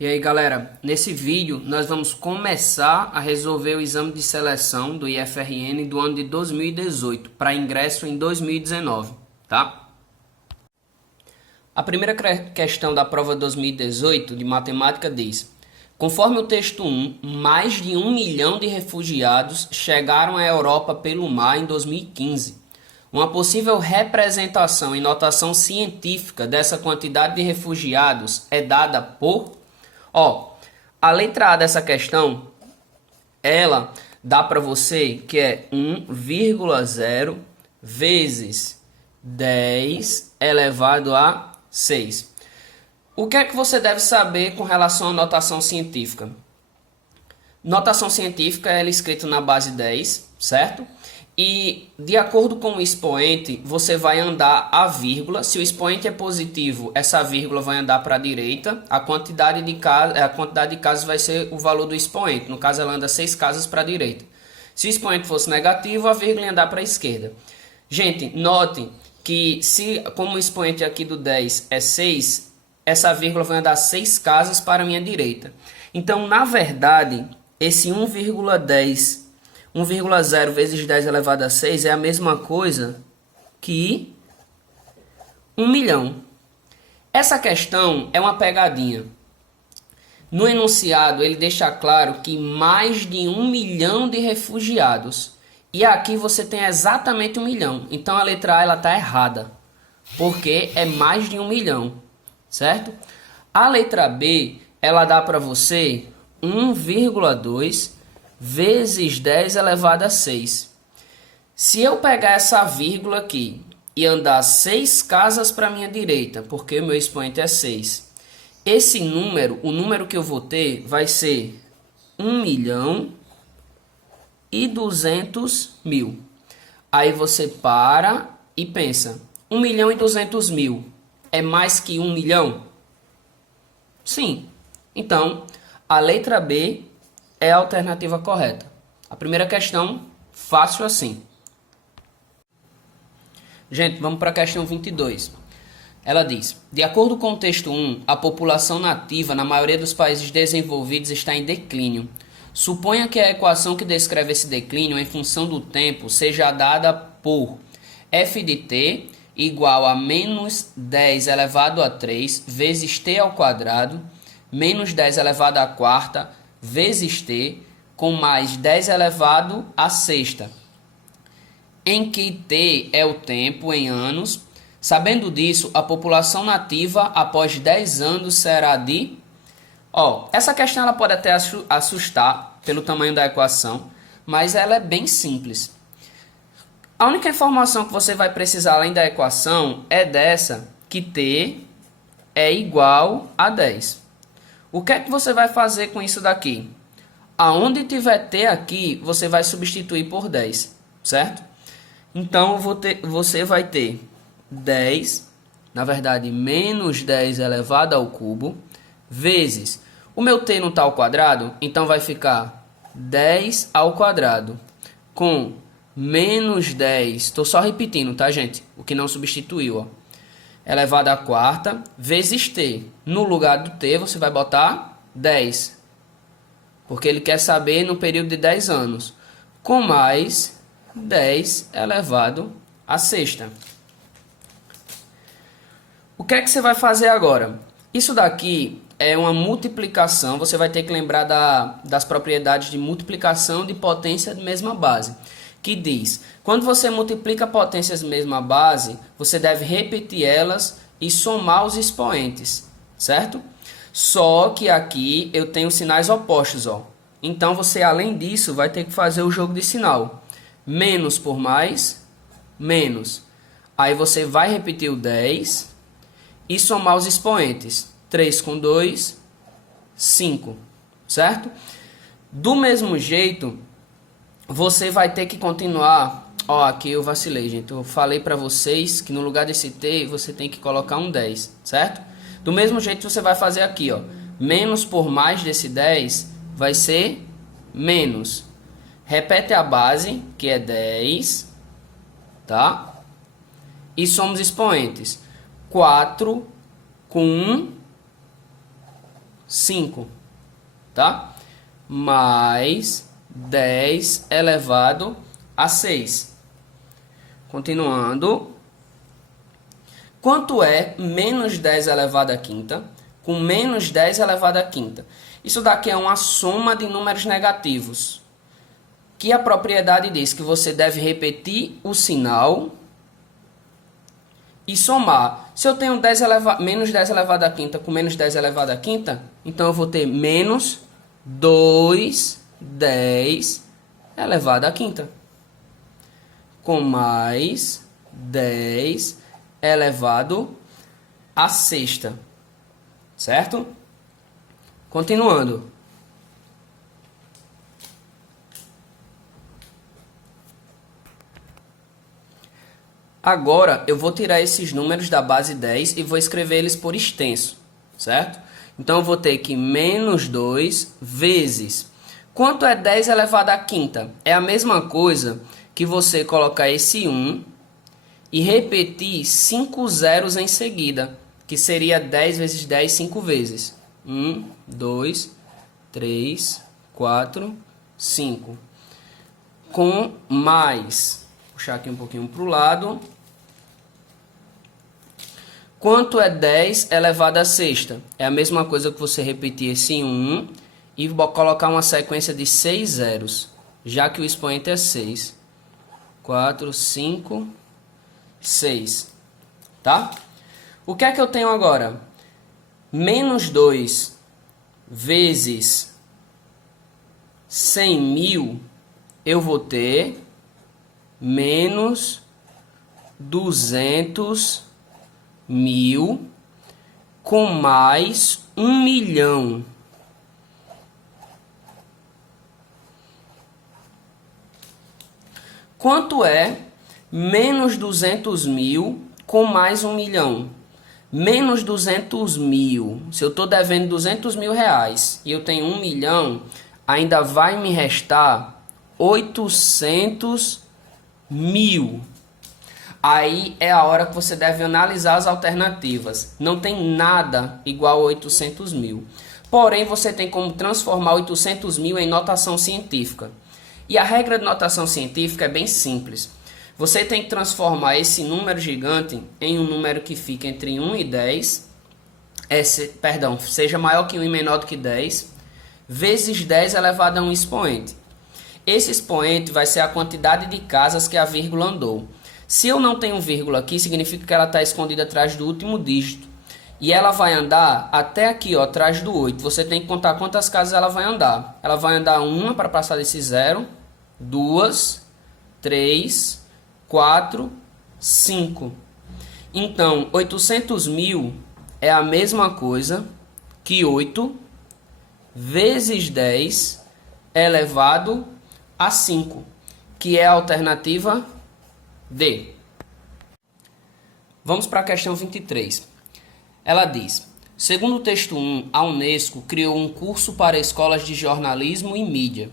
E aí galera, nesse vídeo nós vamos começar a resolver o exame de seleção do IFRN do ano de 2018 para ingresso em 2019, tá? A primeira questão da prova 2018 de matemática diz: conforme o texto 1, mais de 1 milhão de refugiados chegaram à Europa pelo mar em 2015. Uma possível representação em notação científica dessa quantidade de refugiados é dada por... a letra A dessa questão, ela dá para você que é 1,0 vezes 10 elevado a 6. O que é que você deve saber com relação à notação científica? Notação científica ela é escrita na base 10, certo? E de acordo com o expoente, você vai andar a vírgula. Se o expoente é positivo, essa vírgula vai andar para a direita. A quantidade de casas vai ser o valor do expoente. No caso, ela anda 6 casas para a direita. Se o expoente fosse negativo, a vírgula ia andar para a esquerda. Gente, notem que como o expoente aqui do 10 é 6, essa vírgula vai andar 6 casas para a minha direita. Então, na verdade, esse 1,0 vezes 10 elevado a 6 é a mesma coisa que 1 milhão. Essa questão é uma pegadinha. No enunciado, ele deixa claro que mais de 1 milhão de refugiados. E aqui você tem exatamente 1 milhão. Então a letra A está errada, porque é mais de 1 milhão, certo? A letra B, ela dá para você 1,2 vezes 10 elevado a 6. Se eu pegar essa vírgula aqui e andar 6 casas para a minha direita, porque o meu expoente é 6, esse número, o número que eu vou ter vai ser 1.200.000. Aí você para e pensa, 1.200.000 é mais que 1 milhão? Sim. Então, a letra B é a alternativa correta. A primeira questão, fácil assim. Gente, vamos para a questão 22. Ela diz: de acordo com o texto 1, a população nativa na maioria dos países desenvolvidos está em declínio. Suponha que a equação que descreve esse declínio em função do tempo seja dada por f de t igual a menos 10 elevado a 3 vezes t ao quadrado, menos 10 elevado a quarta, vezes t, com mais 10 elevado a sexta, em que t é o tempo em anos. Sabendo disso, a população nativa após 10 anos será de... essa questão ela pode até assustar pelo tamanho da equação, mas ela é bem simples. A única informação que você vai precisar além da equação é dessa, que t é igual a 10. O que é que você vai fazer com isso daqui? Aonde tiver t aqui, você vai substituir por 10, certo? Então, você vai ter 10, na verdade, menos 10 elevado ao cubo, vezes... O meu t não está ao quadrado, então vai ficar 10 ao quadrado, com menos 10... Estou só repetindo, tá, gente? O que não substituiu, elevado à quarta, vezes t. No lugar do t, você vai botar 10. Porque ele quer saber no período de 10 anos. Com mais 10 elevado à sexta. O que é que você vai fazer agora? Isso daqui é uma multiplicação. Você vai ter que lembrar das propriedades de multiplicação de potência de mesma base. Que diz, quando você multiplica potências de mesma base, você deve repetir elas e somar os expoentes, certo? Só que aqui eu tenho sinais opostos, Então você, além disso, vai ter que fazer o jogo de sinal. Menos por mais, menos. Aí você vai repetir o 10 e somar os expoentes. 3 com 2, 5, certo? Do mesmo jeito, você vai ter que continuar... aqui eu vacilei, gente. Eu falei para vocês que no lugar desse t, você tem que colocar um 10, certo? Do mesmo jeito você vai fazer aqui, menos por mais desse 10 vai ser menos. Repete a base, que é 10, tá? E somos expoentes. 4 com 1, 5, tá? Mais 10 elevado a 6. Continuando. Quanto é menos 10 elevado à quinta com menos 10 elevado à quinta? Isso daqui é uma soma de números negativos. Que a propriedade diz que você deve repetir o sinal e somar. Se eu tenho menos 10 elevado à quinta com menos 10 elevado à quinta, então eu vou ter menos 2,10 elevado à quinta. Com mais 10 elevado à sexta. Certo? Continuando. Agora, eu vou tirar esses números da base 10 e vou escrever eles por extenso, certo? Então, eu vou ter que menos 2 vezes. Quanto é 10 elevado à quinta? É a mesma coisa que você colocar esse 1 e repetir 5 zeros em seguida, que seria 10 vezes 10, 5 vezes. 1, 2, 3, 4, 5. Com mais... puxar aqui um pouquinho para o lado. Quanto é 10 elevado à sexta? É a mesma coisa que você repetir esse 1 e colocar uma sequência de 6 zeros, já que o expoente é 6. 4, 5, 6. Tá? O que é que eu tenho agora? Menos 2 vezes 100.000, eu vou ter menos 200.000 com mais 1 milhão. Quanto é menos 200.000 com mais 1 milhão? Menos 200.000. Se eu estou devendo 200.000 reais e eu tenho 1 milhão, ainda vai me restar 800.000. Aí é a hora que você deve analisar as alternativas. Não tem nada igual a 800.000. Porém, você tem como transformar 800.000 em notação científica. E a regra de notação científica é bem simples. Você tem que transformar esse número gigante em um número que fica entre 1 e 10. Seja maior que 1 e menor do que 10. Vezes 10 elevado a um expoente. Esse expoente vai ser a quantidade de casas que a vírgula andou. Se eu não tenho vírgula aqui, significa que ela está escondida atrás do último dígito. E ela vai andar até aqui, ó, atrás do 8. Você tem que contar quantas casas ela vai andar. Ela vai andar uma para passar desse 0, 2, 3, 4, 5. Então, 800.000 é a mesma coisa que 8 vezes 10 elevado a 5, que é a alternativa D. Vamos para a questão 23. Ela diz: segundo o texto 1, a Unesco criou um curso para escolas de jornalismo e mídia.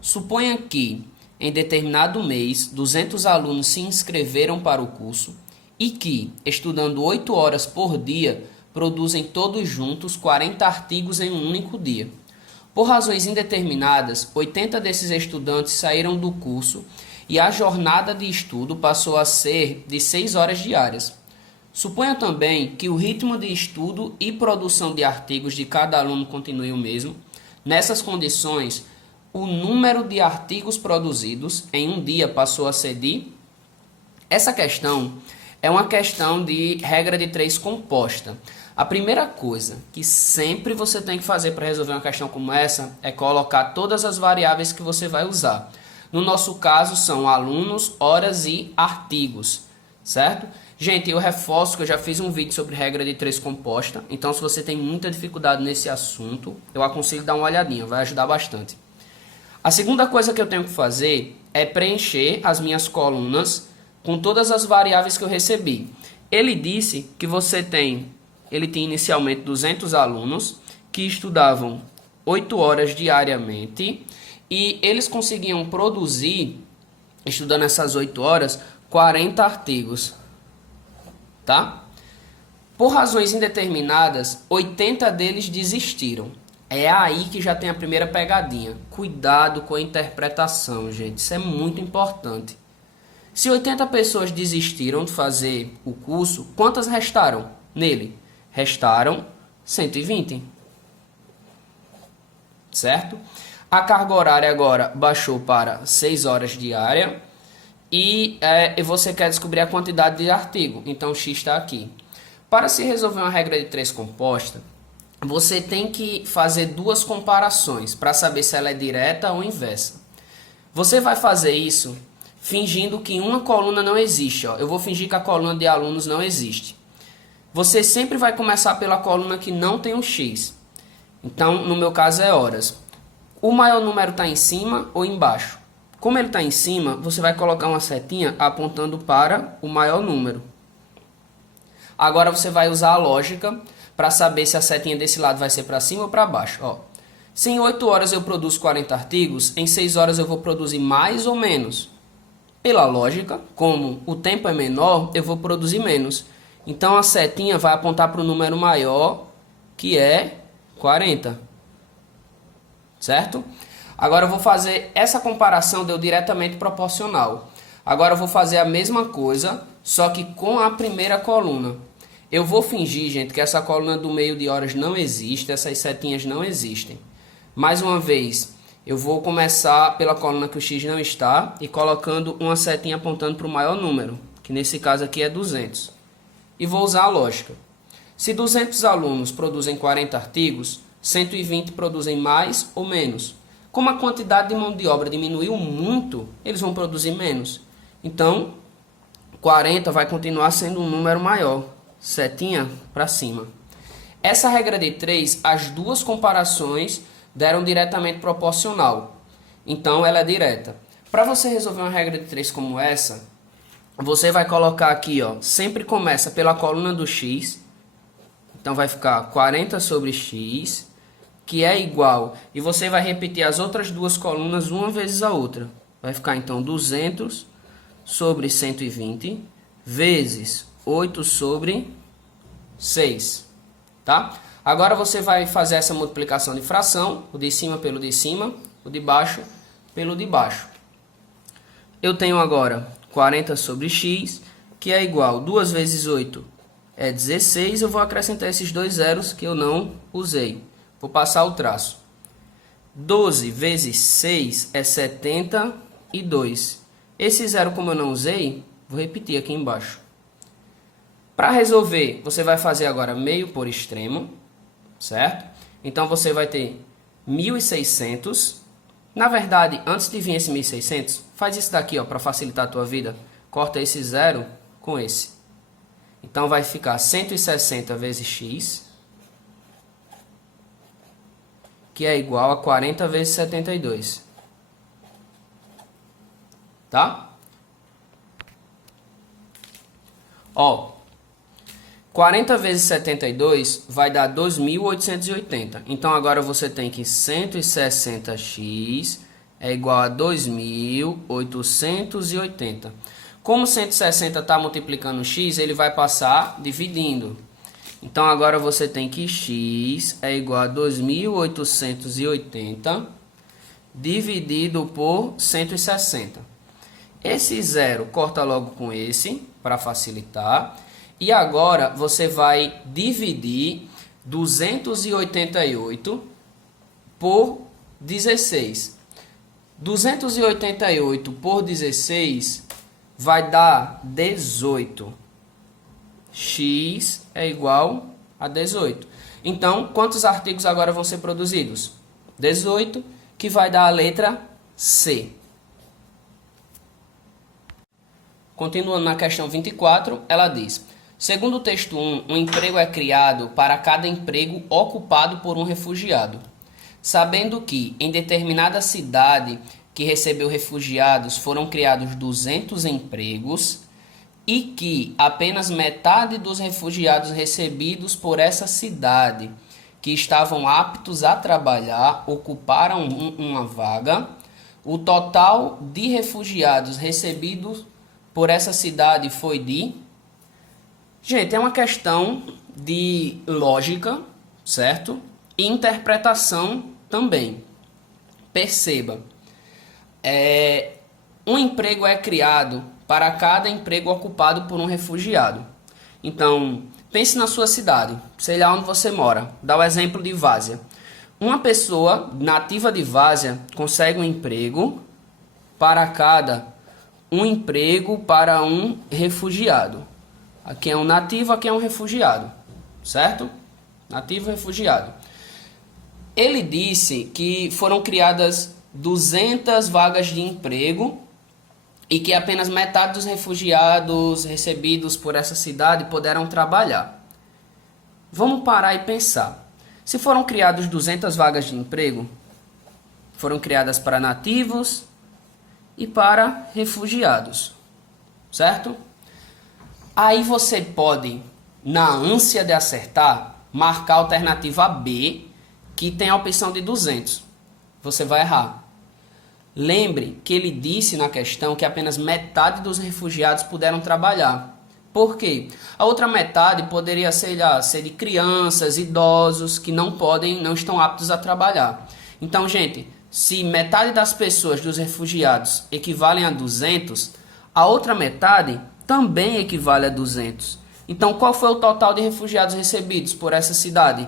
Suponha que, em determinado mês, 200 alunos se inscreveram para o curso e que, estudando 8 horas por dia, produzem todos juntos 40 artigos em um único dia. Por razões indeterminadas, 80 desses estudantes saíram do curso e a jornada de estudo passou a ser de 6 horas diárias. Suponha também que o ritmo de estudo e produção de artigos de cada aluno continue o mesmo. Nessas condições, o número de artigos produzidos em um dia passou a ser de... Essa questão é uma questão de regra de 3 composta. A primeira coisa que sempre você tem que fazer para resolver uma questão como essa é colocar todas as variáveis que você vai usar. No nosso caso são alunos, horas e artigos, certo? Gente, eu reforço que eu já fiz um vídeo sobre regra de 3 composta, então se você tem muita dificuldade nesse assunto, eu aconselho dar uma olhadinha, vai ajudar bastante. A segunda coisa que eu tenho que fazer é preencher as minhas colunas com todas as variáveis que eu recebi. Ele disse que ele tinha inicialmente 200 alunos que estudavam 8 horas diariamente e eles conseguiam produzir, estudando essas 8 horas, 40 artigos. Tá? Por razões indeterminadas, 80 deles desistiram. É aí que já tem a primeira pegadinha. Cuidado com a interpretação, gente. Isso é muito importante. Se 80 pessoas desistiram de fazer o curso, quantas restaram nele? Restaram 120. Certo? A carga horária agora baixou para 6 horas diária. E você quer descobrir a quantidade de artigo. Então, o X está aqui. Para se resolver uma regra de 3 composta, você tem que fazer duas comparações para saber se ela é direta ou inversa. Você vai fazer isso fingindo que uma coluna não existe. Ó. Eu vou fingir que a coluna de alunos não existe. Você sempre vai começar pela coluna que não tem um X. Então, no meu caso é horas. O maior número está em cima ou embaixo? Como ele está em cima, você vai colocar uma setinha apontando para o maior número. Agora você vai usar a lógica para saber se a setinha desse lado vai ser para cima ou para baixo. Ó, se em 8 horas eu produzo 40 artigos, em 6 horas eu vou produzir mais ou menos. Pela lógica, como o tempo é menor, eu vou produzir menos. Então a setinha vai apontar para o número maior, que é 40. Certo? Agora eu vou fazer essa comparação, deu diretamente proporcional. Agora eu vou fazer a mesma coisa, só que com a primeira coluna. Eu vou fingir, gente, que essa coluna do meio de horas não existe, essas setinhas não existem. Mais uma vez, eu vou começar pela coluna que o X não está e colocando uma setinha apontando para o maior número, que nesse caso aqui é 200. E vou usar a lógica. Se 200 alunos produzem 40 artigos, 120 produzem mais ou menos. Como a quantidade de mão de obra diminuiu muito, eles vão produzir menos. Então, 40 vai continuar sendo um número maior. Setinha para cima. Essa regra de 3, as duas comparações deram diretamente proporcional. Então, ela é direta. Para você resolver uma regra de 3 como essa, você vai colocar aqui, ó, sempre começa pela coluna do X. Então, vai ficar 40 sobre X, que é igual. E você vai repetir as outras duas colunas uma vezes a outra. Vai ficar, então, 200 sobre 120 vezes 8 sobre 6, tá? Agora você vai fazer essa multiplicação de fração, o de cima pelo de cima, o de baixo pelo de baixo. Eu tenho agora 40 sobre x, que é igual, 2 vezes 8 é 16, eu vou acrescentar esses dois zeros que eu não usei. Vou passar o traço. 12 vezes 6 é 72. Esse zero, como eu não usei, vou repetir aqui embaixo. Para resolver, você vai fazer agora meio por extremo, certo? Então, você vai ter 1.600. Na verdade, antes de vir esse 1.600, faz isso daqui para facilitar a tua vida. Corta esse zero com esse. Então, vai ficar 160 vezes x, que é igual a 40 vezes 72. Tá? Ó. 40 vezes 72 vai dar 2.880. Então, agora você tem que 160x é igual a 2.880. Como 160 está multiplicando x, ele vai passar dividindo. Então, agora você tem que x é igual a 2.880 dividido por 160. Esse zero corta logo com esse, para facilitar. E agora você vai dividir 288 por 16. 288 por 16 vai dar 18. X é igual a 18. Então, quantos artigos agora vão ser produzidos? 18, que vai dar a letra C. Continuando na questão 24, ela diz: segundo o texto 1, um emprego é criado para cada emprego ocupado por um refugiado. Sabendo que, em determinada cidade que recebeu refugiados, foram criados 200 empregos e que apenas metade dos refugiados recebidos por essa cidade, que estavam aptos a trabalhar, ocuparam uma vaga, o total de refugiados recebidos por essa cidade foi de Gente, é uma questão de lógica, certo? E interpretação também. Perceba, um emprego é criado para cada emprego ocupado por um refugiado. Então, pense na sua cidade, sei lá onde você mora. Dá o exemplo de Várzea. Uma pessoa nativa de Várzea consegue um emprego para cada um emprego para um refugiado. Aqui é um nativo, aqui é um refugiado, certo? Nativo e refugiado. Ele disse que foram criadas 200 vagas de emprego e que apenas metade dos refugiados recebidos por essa cidade poderão trabalhar. Vamos parar e pensar. Se foram criadas 200 vagas de emprego, foram criadas para nativos e para refugiados, certo? Aí você pode, na ânsia de acertar, marcar a alternativa B, que tem a opção de 200. Você vai errar. Lembre que ele disse na questão que apenas metade dos refugiados puderam trabalhar. Por quê? A outra metade poderia ser de crianças, idosos, que não estão aptos a trabalhar. Então, gente, se metade das pessoas dos refugiados equivalem a 200, a outra metade também equivale a 200. Então, qual foi o total de refugiados recebidos por essa cidade?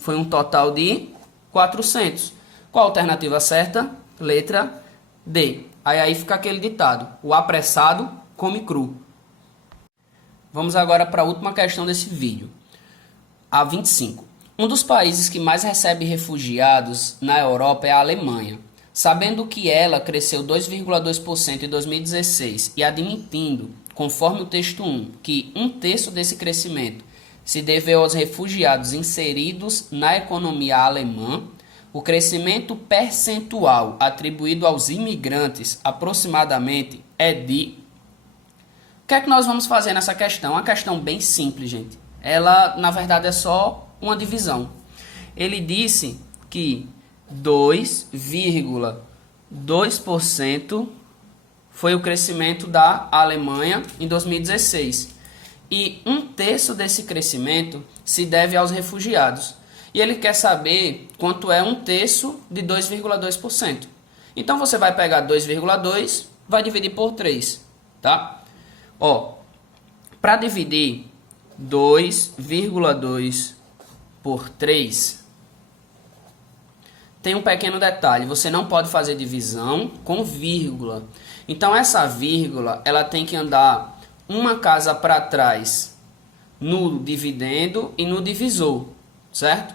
Foi um total de 400. Qual a alternativa certa? Letra D. Aí fica aquele ditado: o apressado come cru. Vamos agora para a última questão desse vídeo. A 25. Um dos países que mais recebe refugiados na Europa é a Alemanha. Sabendo que ela cresceu 2,2% em 2016 e admitindo, conforme o texto 1, que um terço desse crescimento se deveu aos refugiados inseridos na economia alemã, o crescimento percentual atribuído aos imigrantes aproximadamente é de... O que é que nós vamos fazer nessa questão? Uma questão bem simples, gente. Ela, na verdade, é só uma divisão. Ele disse que 2,2% foi o crescimento da Alemanha em 2016. E um terço desse crescimento se deve aos refugiados. E ele quer saber quanto é um terço de 2,2%. Então você vai pegar 2,2, vai dividir por 3, tá? Para dividir 2,2 por 3, tem um pequeno detalhe, você não pode fazer divisão com vírgula. Então essa vírgula, ela tem que andar uma casa para trás no dividendo e no divisor, certo?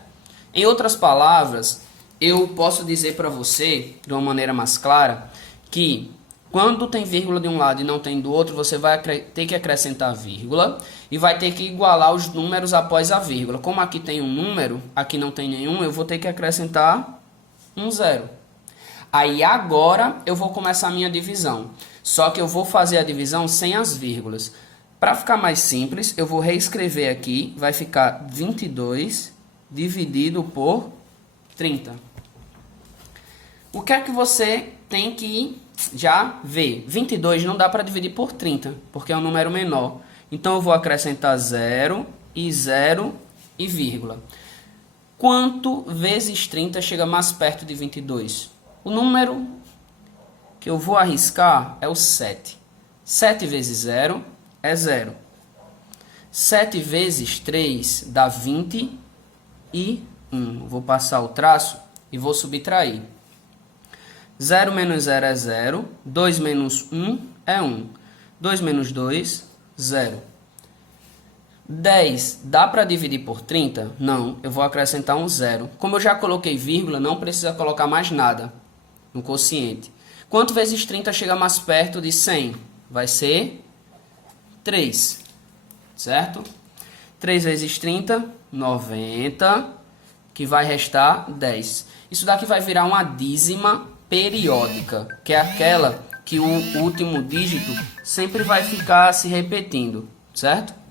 Em outras palavras, eu posso dizer para você, de uma maneira mais clara, que quando tem vírgula de um lado e não tem do outro, você vai ter que acrescentar vírgula e vai ter que igualar os números após a vírgula. Como aqui tem um número, aqui não tem nenhum, eu vou ter que acrescentar um zero. Aí agora eu vou começar a minha divisão. Só que eu vou fazer a divisão sem as vírgulas. Para ficar mais simples, eu vou reescrever aqui. Vai ficar 22 dividido por 30. O que é que você tem que já ver? 22 não dá para dividir por 30, porque é um número menor. Então eu vou acrescentar 0 e 0 e vírgula. Quanto vezes 30 chega mais perto de 22? O número que eu vou arriscar é o 7. 7 vezes 0 é 0. 7 vezes 3 dá 21. Vou passar o traço e vou subtrair. 0 menos 0 é 0. 2 menos 1 é 1. 2 menos 2, 0. 10 dá para dividir por 30? Não, eu vou acrescentar um 0. Como eu já coloquei vírgula, não precisa colocar mais nada no quociente. Quanto vezes 30 chega mais perto de 100? Vai ser 3, certo? 3 vezes 30, 90, que vai restar 10. Isso daqui vai virar uma dízima periódica, que é aquela que o último dígito sempre vai ficar se repetindo, certo?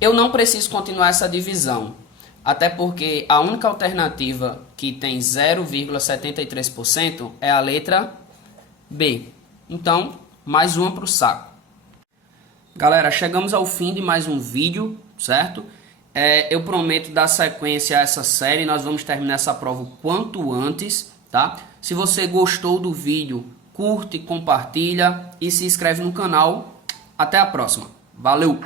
Eu não preciso continuar essa divisão, até porque a única alternativa que tem 0,73% é a letra B. Então, mais uma para o saco. Galera, chegamos ao fim de mais um vídeo, certo? Eu prometo dar sequência a essa série, nós vamos terminar essa prova o quanto antes, tá? Se você gostou do vídeo, curte, compartilha e se inscreve no canal. Até a próxima. Valeu!